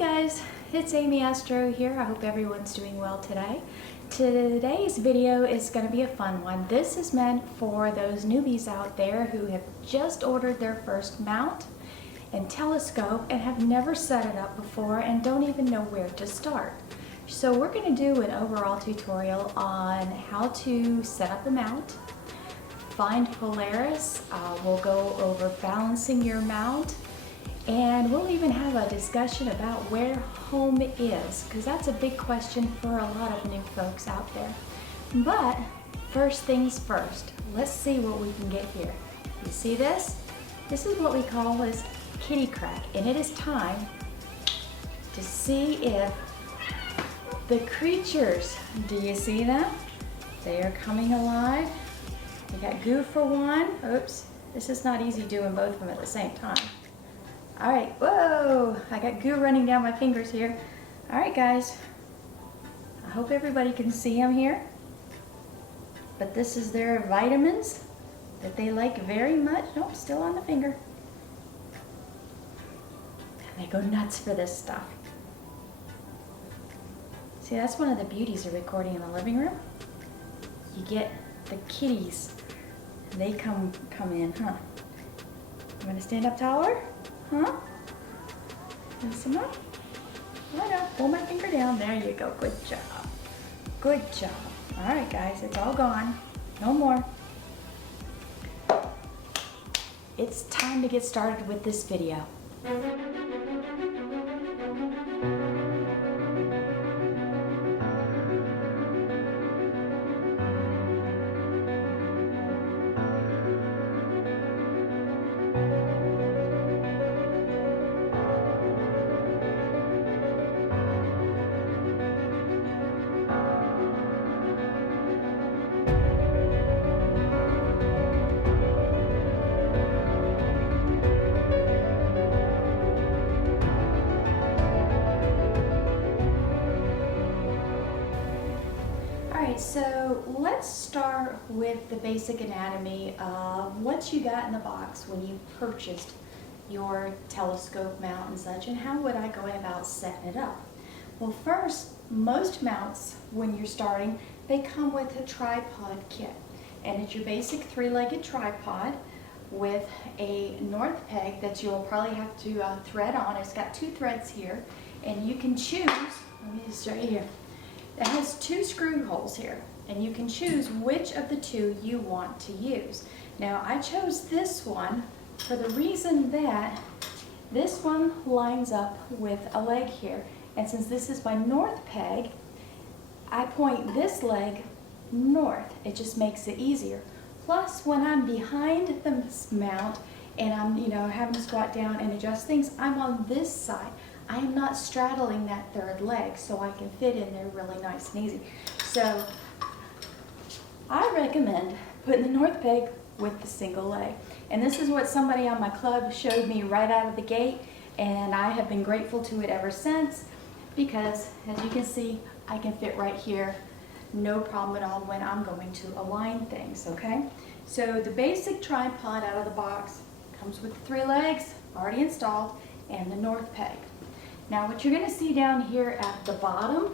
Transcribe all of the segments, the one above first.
guys, it's Amy Astro here. I hope everyone's doing well today. Today's video is going to be a fun one. This is meant for those newbies out there who have just ordered their first mount and telescope and have never set it up before and don't even know where to start. So we're going to do an overall tutorial on how to set up the mount, find Polaris, we'll go over balancing your mount, and we'll even have a discussion about where home is, because that's a big question for a lot of new folks out there. But first things first, let's see what we can get here. You see this? This is what we call this kitty crack, and it is time to see if the creatures, do you see them? They are coming alive. We got goo for one. Oops, this is not easy doing both of them at the same time. All right, whoa, I got goo running down my fingers here. All right, guys, I hope everybody can see them here. But this is their vitamins that they like very much. Nope, still on the finger. And they go nuts for this stuff. See, that's one of the beauties of recording in the living room. You get the kitties, and they come in, huh? I'm gonna stand up taller. Huh? And some more. Right up. Pull my finger down. There you go. Good job. Good job. All right, guys. It's all gone. No more. It's time to get started with this video. So let's start with the basic anatomy of what you got in the box when you purchased your telescope mount and such, and how would I go about setting it up. Well, first, most mounts when you're starting, they come with a tripod kit, and it's your basic three-legged tripod with a north peg that you'll probably have to thread on. It's got two threads here, and you can choose, let me just show you here. It has two screw holes here, and you can choose which of the two you want to use. Now, I chose this one for the reason that this one lines up with a leg here, and since this is my north peg, I point this leg north. It just makes it easier. Plus, when I'm behind the mount and I'm, having to squat down and adjust things, I'm on this side. I am not straddling that third leg, so I can fit in there really nice and easy. So I recommend putting the north peg with the single leg. And this is what somebody on my club showed me right out of the gate, and I have been grateful to it ever since, because as you can see, I can fit right here, no problem at all when I'm going to align things, okay? So the basic tripod out of the box comes with the three legs already installed and the north peg. Now what you're going to see down here at the bottom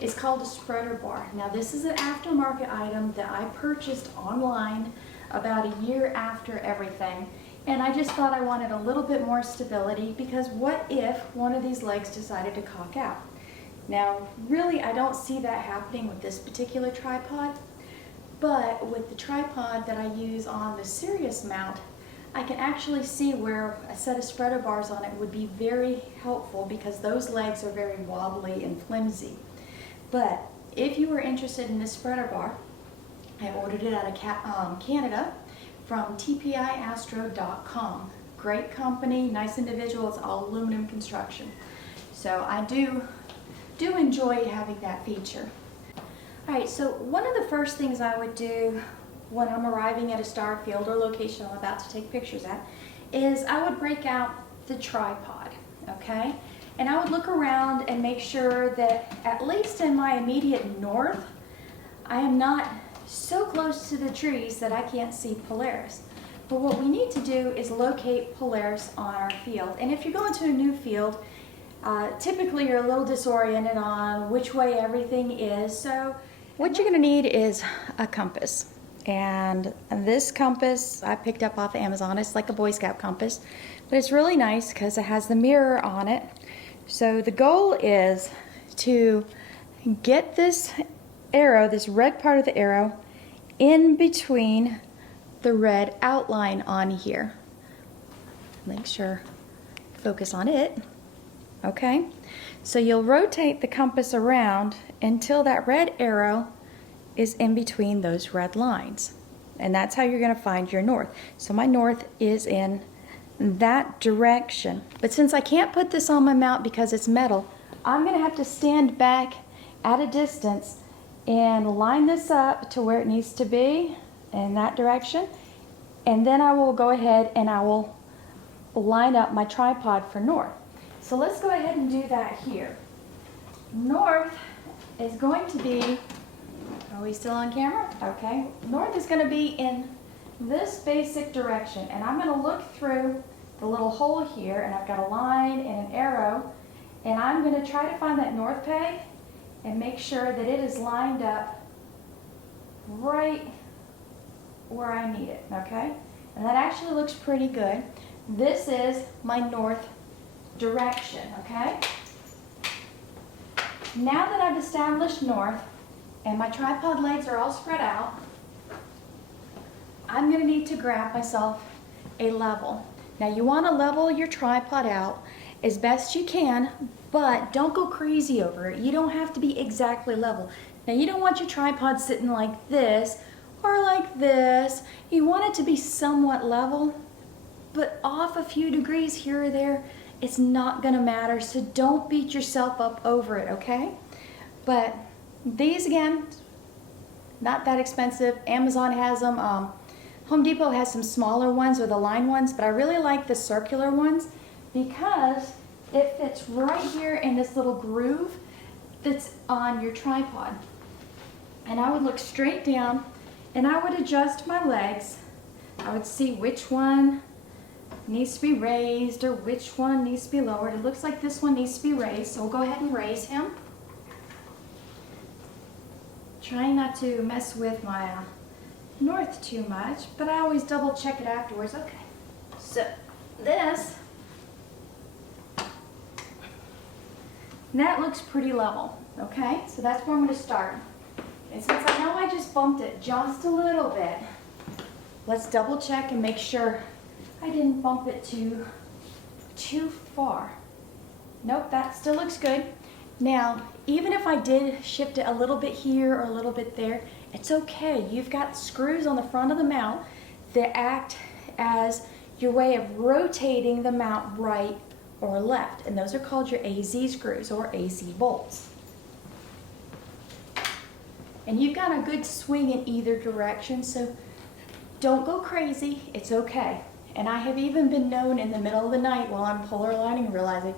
is called a spreader bar. Now this is an aftermarket item that I purchased online about a year after everything, and I just thought I wanted a little bit more stability, because what if one of these legs decided to cock out? Now really I don't see that happening with this particular tripod, but with the tripod that I use on the Sirius mount, I can actually see where a set of spreader bars on it would be very helpful, because those legs are very wobbly and flimsy. But if you were interested in this spreader bar, I ordered it out of Canada from tpiastro.com. Great company, nice individual, it's all aluminum construction. So I do enjoy having that feature. All right, so one of the first things I would do when I'm arriving at a star field or location I'm about to take pictures at is I would break out the tripod, okay? And I would look around and make sure that at least in my immediate north, I am not so close to the trees that I can't see Polaris. But what we need to do is locate Polaris on our field. And if you're going to a new field, typically you're a little disoriented on which way everything is. So what you're gonna need is a compass. And this compass I picked up off Amazon. It's like a Boy Scout compass, but it's really nice because it has the mirror on it. So the goal is to get this arrow, this red part of the arrow, in between the red outline on here. Make sure, focus on it. Okay, so you'll rotate the compass around until that red arrow is in between those red lines. And that's how you're going to find your north. So my north is in that direction. But since I can't put this on my mount because it's metal, I'm going to have to stand back at a distance and line this up to where it needs to be in that direction. And then I will go ahead and I will line up my tripod for north. So let's go ahead and do that here. North is going to be, are we still on camera? Okay. North is going to be in this basic direction. And I'm going to look through the little hole here, and I've got a line and an arrow. And I'm going to try to find that north peg and make sure that it is lined up right where I need it, okay? And that actually looks pretty good. This is my north direction, okay? Now that I've established north and my tripod legs are all spread out, I'm gonna need to grab myself a level. Now you wanna level your tripod out as best you can, but don't go crazy over it. You don't have to be exactly level. Now you don't want your tripod sitting like this or like this. You want it to be somewhat level, but off a few degrees here or there, it's not gonna matter, so don't beat yourself up over it, okay? But these, again, not that expensive. Amazon has them. Home Depot has some smaller ones or the line ones, but I really like the circular ones because it fits right here in this little groove that's on your tripod. And I would look straight down and I would adjust my legs. I would see which one needs to be raised or which one needs to be lowered. It looks like this one needs to be raised, so we'll go ahead and raise him. Trying not to mess with my north too much, but I always double check it afterwards. Okay, so this, that looks pretty level, okay? So that's where I'm going to start. And since I know I just bumped it just a little bit, let's double check and make sure I didn't bump it too far. Nope, that still looks good. Now, even if I did shift it a little bit here or a little bit there, it's okay. You've got screws on the front of the mount that act as your way of rotating the mount right or left, and those are called your AZ screws or AZ bolts. And you've got a good swing in either direction, so don't go crazy, it's okay. And I have even been known in the middle of the night while I'm polar lining realizing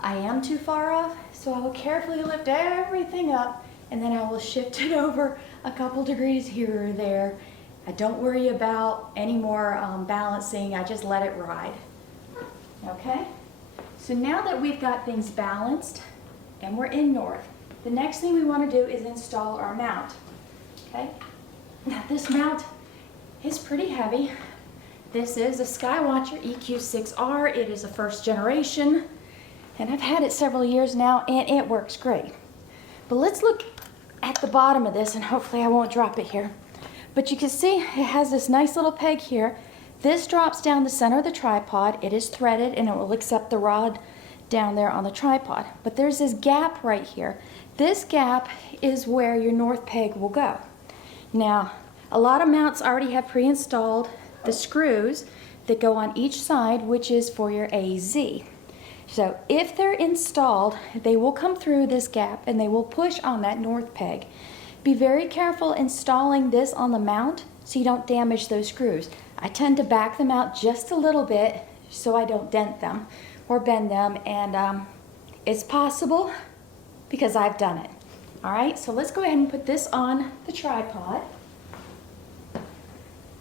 I am too far off, so I will carefully lift everything up and then I will shift it over a couple degrees here or there. I don't worry about any more balancing, I just let it ride. Okay? So now that we've got things balanced and we're in north, the next thing we want to do is install our mount. Okay? Now this mount is pretty heavy. This is a Skywatcher EQ6R. It is a first generation, and I've had it several years now, and it works great. But let's look at the bottom of this, and hopefully I won't drop it here. But you can see it has this nice little peg here. This drops down the center of the tripod. It is threaded, and it will accept the rod down there on the tripod. But there's this gap right here. This gap is where your north peg will go. Now, a lot of mounts already have pre-installed the screws that go on each side, which is for your AZ. So if they're installed, they will come through this gap and they will push on that north peg. Be very careful installing this on the mount so you don't damage those screws. I tend to back them out just a little bit so I don't dent them or bend them, and it's possible because I've done it. All right, so let's go ahead and put this on the tripod.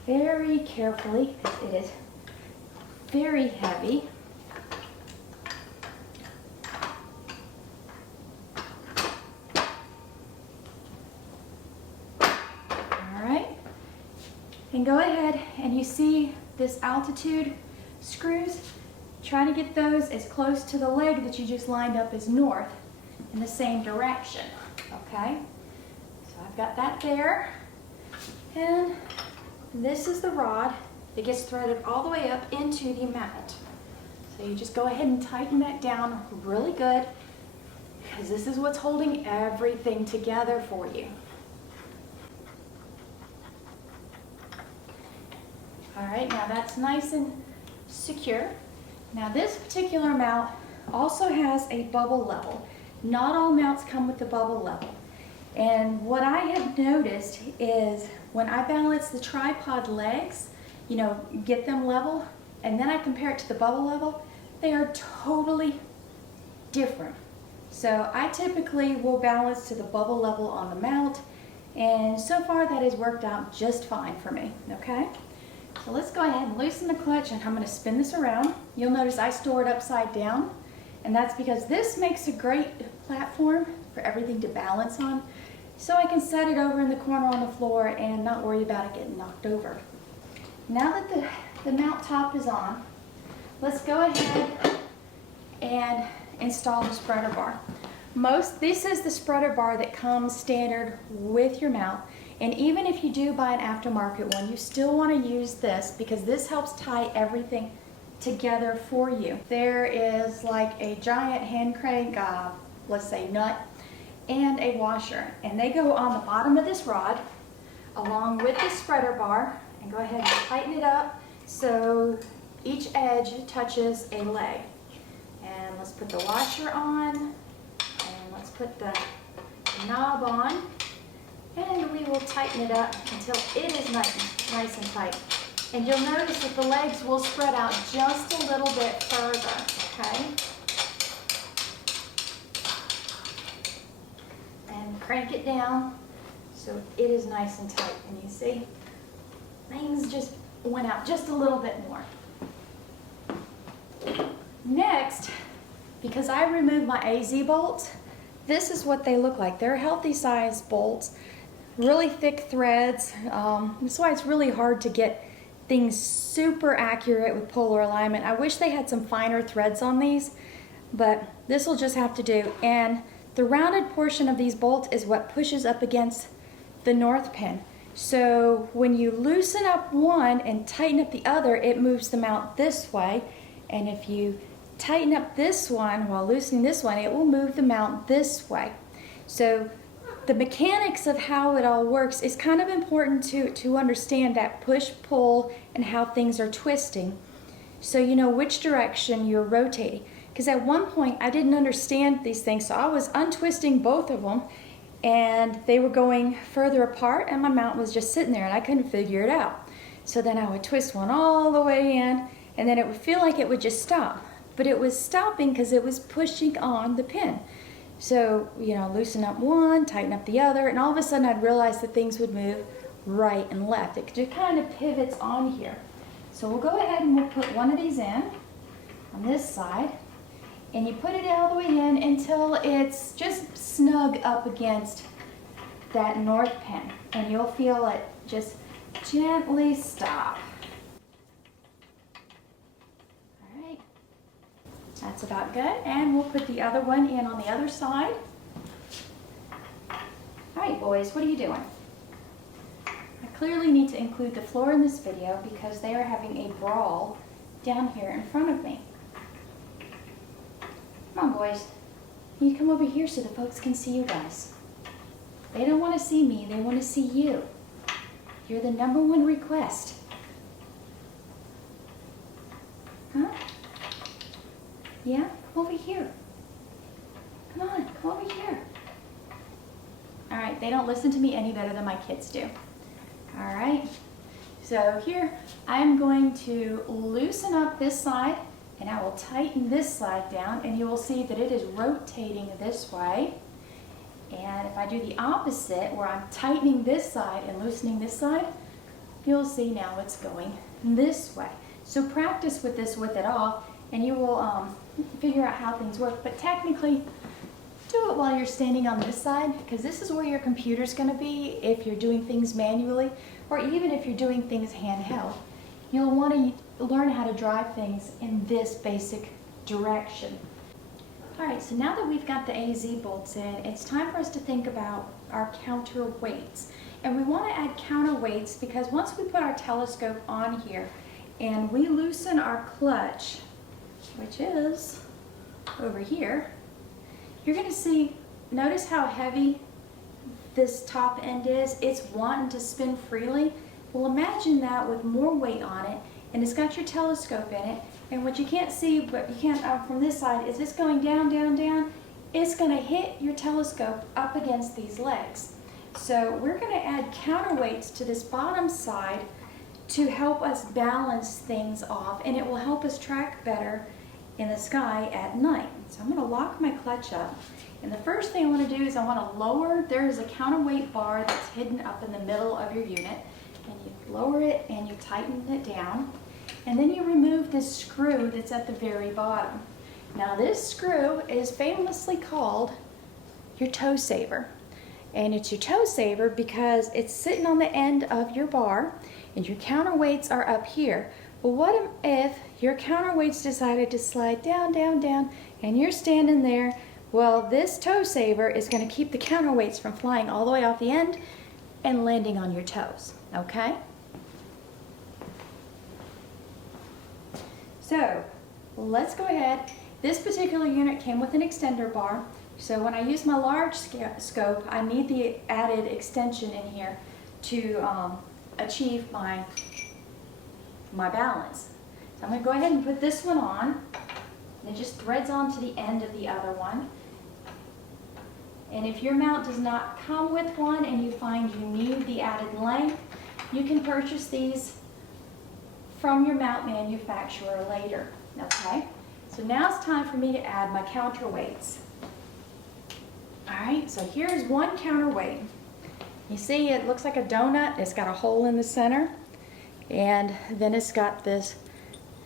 Very carefully, it is very heavy. And go ahead and you see this altitude screws, try to get those as close to the leg that you just lined up as north in the same direction, okay? So I've got that there, and this is the rod that gets threaded all the way up into the mount. So you just go ahead and tighten that down really good, because this is what's holding everything together for you. All right, now that's nice and secure. Now this particular mount also has a bubble level. Not all mounts come with the bubble level. And what I have noticed is when I balance the tripod legs, you know, get them level, and then I compare it to the bubble level, they are totally different. So I typically will balance to the bubble level on the mount, and so far that has worked out just fine for me, okay? So let's go ahead and loosen the clutch, and I'm going to spin this around. You'll notice I store it upside down, and that's because this makes a great platform for everything to balance on, so I can set it over in the corner on the floor and not worry about it getting knocked over. Now that the mount top is on, let's go ahead and install the spreader bar. This is the spreader bar that comes standard with your mount. And even if you do buy an aftermarket one, you still want to use this because this helps tie everything together for you. There is like a giant hand crank, let's say nut, and a washer. And they go on the bottom of this rod along with the spreader bar. And go ahead and tighten it up so each edge touches a leg. And let's put the washer on, and let's put the knob on. And we will tighten it up until it is nice and tight. And you'll notice that the legs will spread out just a little bit further, okay? And crank it down so it is nice and tight. And you see, things just went out just a little bit more. Next, because I removed my AZ bolts, this is what they look like. They're healthy size bolts. Really thick threads. That's why it's really hard to get things super accurate with polar alignment. I wish they had some finer threads on these, but this will just have to do. And the rounded portion of these bolts is what pushes up against the north pin. So when you loosen up one and tighten up the other, it moves the mount this way. And if you tighten up this one while loosening this one, it will move the mount this way. So the mechanics of how it all works is kind of important to understand that push-pull and how things are twisting, so you know which direction you're rotating. Because at one point I didn't understand these things, so I was untwisting both of them and they were going further apart and my mount was just sitting there and I couldn't figure it out. So then I would twist one all the way in and then it would feel like it would just stop. But it was stopping because it was pushing on the pin. So, you know, loosen up one, tighten up the other, and all of a sudden I'd realize that things would move right and left. It just kind of pivots on here. So we'll go ahead and we'll put one of these in on this side, and you put it all the way in until it's just snug up against that north pin, and you'll feel it just gently stop. That's about good, and we'll put the other one in on the other side. All right, boys, what are you doing? I clearly need to include the floor in this video because they are having a brawl down here in front of me. Come on, boys. You come over here so the folks can see you guys. They don't want to see me, they want to see you. You're the #1 request. Huh? Yeah, come over here. Come on, come over here. All right, they don't listen to me any better than my kids do. All right, so here I'm going to loosen up this side and I will tighten this side down, and you will see that it is rotating this way. And if I do the opposite, where I'm tightening this side and loosening this side, you'll see now it's going this way. So practice with this with it all, and you will figure out how things work. But technically, do it while you're standing on this side, because this is where your computer's going to be if you're doing things manually. or even if you're doing things handheld, you'll want to learn how to drive things in this basic direction. All right, so now that we've got the AZ bolts in, it's time for us to think about our counterweights. And we want to add counterweights because once we put our telescope on here and we loosen our clutch, which is over here, you're going to see, notice how heavy this top end is. It's wanting to spin freely. Well, imagine that with more weight on it, and it's got your telescope in it, and what you can't see, but you can't from this side, is it's going down, down, down. It's going to hit your telescope up against these legs. So we're going to add counterweights to this bottom side to help us balance things off, and it will help us track better in the sky at night. So I'm going to lock my clutch up, and the first thing I want to do is I want to lower, there is a counterweight bar that's hidden up in the middle of your unit, and you lower it and you tighten it down, and then you remove this screw that's at the very bottom. Now this screw is famously called your toe saver, and it's your toe saver because it's sitting on the end of your bar and your counterweights are up here. But what if your counterweights decided to slide down, down, down, and you're standing there? Well, this toe saver is going to keep the counterweights from flying all the way off the end and landing on your toes, okay? So let's go ahead. This particular unit came with an extender bar, so when I use my large scope, I need the added extension in here to achieve my balance. So I'm going to go ahead and put this one on. It just threads onto the end of the other one. And if your mount does not come with one and you find you need the added length, you can purchase these from your mount manufacturer later, okay? So now it's time for me to add my counterweights. All right, so here's one counterweight. You see it looks like a donut. It's got a hole in the center, and then it's got this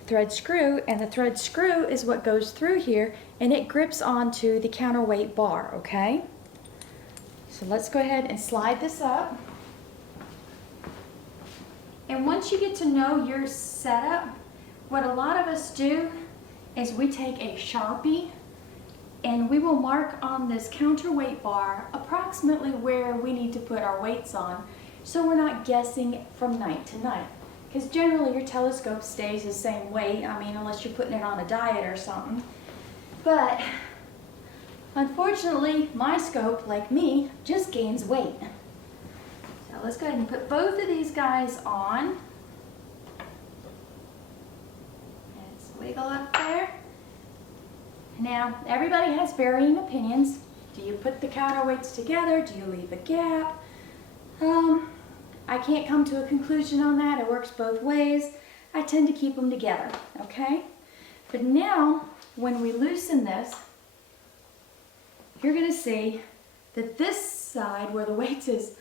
thread screw, and the thread screw is what goes through here and it grips onto the counterweight bar, okay? So let's go ahead and slide this up. And once you get to know your setup, what a lot of us do is we take a Sharpie and we will mark on this counterweight bar approximately where we need to put our weights on, so we're not guessing from night to night. Because generally your telescope stays the same weight, I mean, unless you're putting it on a diet or something. But unfortunately, my scope, like me, just gains weight. So let's go ahead and put both of these guys on. Let's wiggle up there. Now, everybody has varying opinions. Do you put the counterweights together? Do you leave a gap? I can't come to a conclusion on that. It works both ways. I tend to keep them together, okay? But now, when we loosen this, you're going to see that this side where the weights is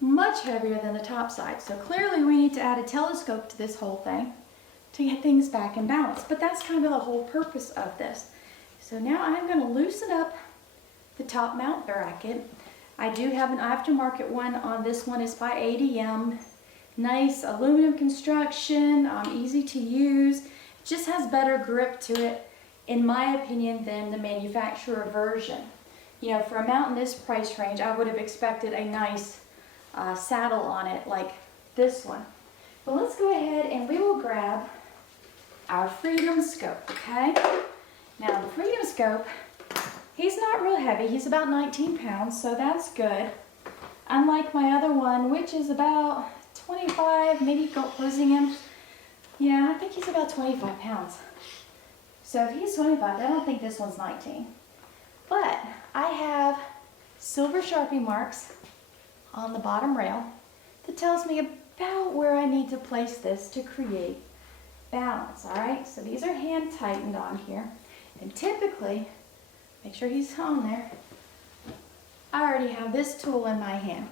much heavier than the top side. So clearly we need to add a telescope to this whole thing to get things back in balance. But that's kind of the whole purpose of this. So now I'm going to loosen up the top mount bracket. I do have an aftermarket one on this one. It's by ADM. Nice aluminum construction, easy to use. It just has better grip to it, in my opinion, than the manufacturer version. You know, for a mount in this price range, I would have expected a nice saddle on it like this one. But let's go ahead and we will grab our Freedom Scope, okay? Now the Freedom Scope, he's not real heavy. He's about 19 pounds, so that's good. Unlike my other one, which is about 25, maybe closing in. Yeah, I think he's about 25 pounds. So if he's 25, I don't think this one's 19. But I have silver Sharpie marks on the bottom rail that tells me about where I need to place this to create balance, all right? So these are hand tightened on here. And typically, make sure he's on there, I already have this tool in my hand.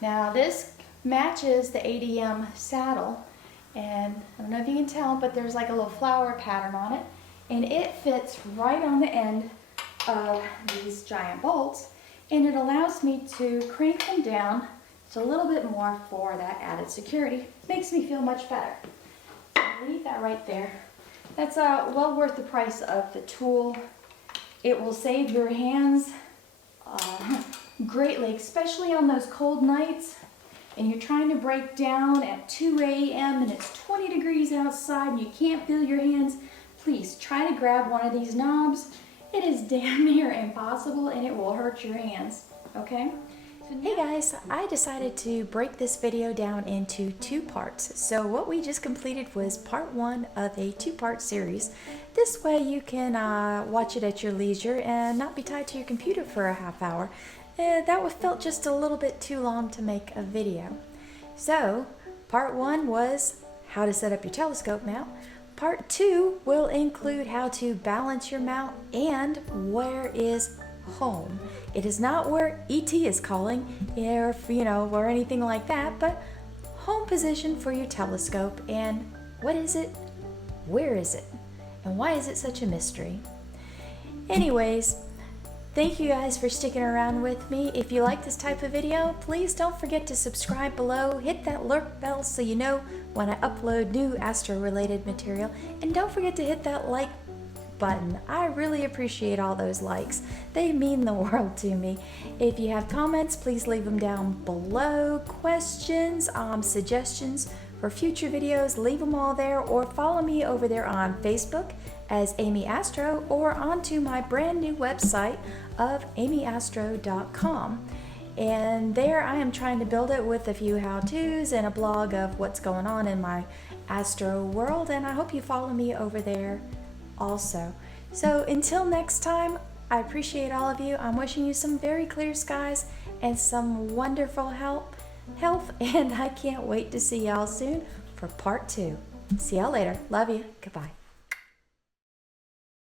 Now this matches the ADM saddle, and I don't know if you can tell, but there's like a little flower pattern on it, and it fits right on the end of these giant bolts, and it allows me to crank them down Just a little bit more for that added security. Makes me feel much better. I'll leave that right there. That's well worth the price of the tool. It will save your hands greatly, especially on those cold nights and you're trying to break down at 2 a.m. and it's 20 degrees outside and you can't feel your hands. Please try to grab one of these knobs. It is damn near impossible and it will hurt your hands, okay? Hey guys, I decided to break this video down into 2 parts. So what we just completed was part 1 of a 2-part series. This way you can watch it at your leisure and not be tied to your computer for a half hour. That felt just a little bit too long to make a video. So part 1 was how to set up your telescope mount. Part 2 will include how to balance your mount and where is home. It is not where ET is calling or anything like that, but home position for your telescope and what is it, where is it, and why is it such a mystery. Anyways, thank you guys for sticking around with me. If you like this type of video, please don't forget to subscribe below, hit that alert bell so you know when I upload new Astro related material, and don't forget to hit that like button. I really appreciate all those likes. They mean the world to me. If you have comments, please leave them down below. Questions, suggestions for future videos, leave them all there, or follow me over there on Facebook as Amy Astro, or onto my brand new website of amyastro.com. And there I am trying to build it with a few how-tos and a blog of what's going on in my Astro world, and I hope you follow me over there also. So until next time, I appreciate all of you. I'm wishing you some very clear skies and some wonderful health, and I can't wait to see y'all soon for part 2. See y'all later. Love you. Goodbye.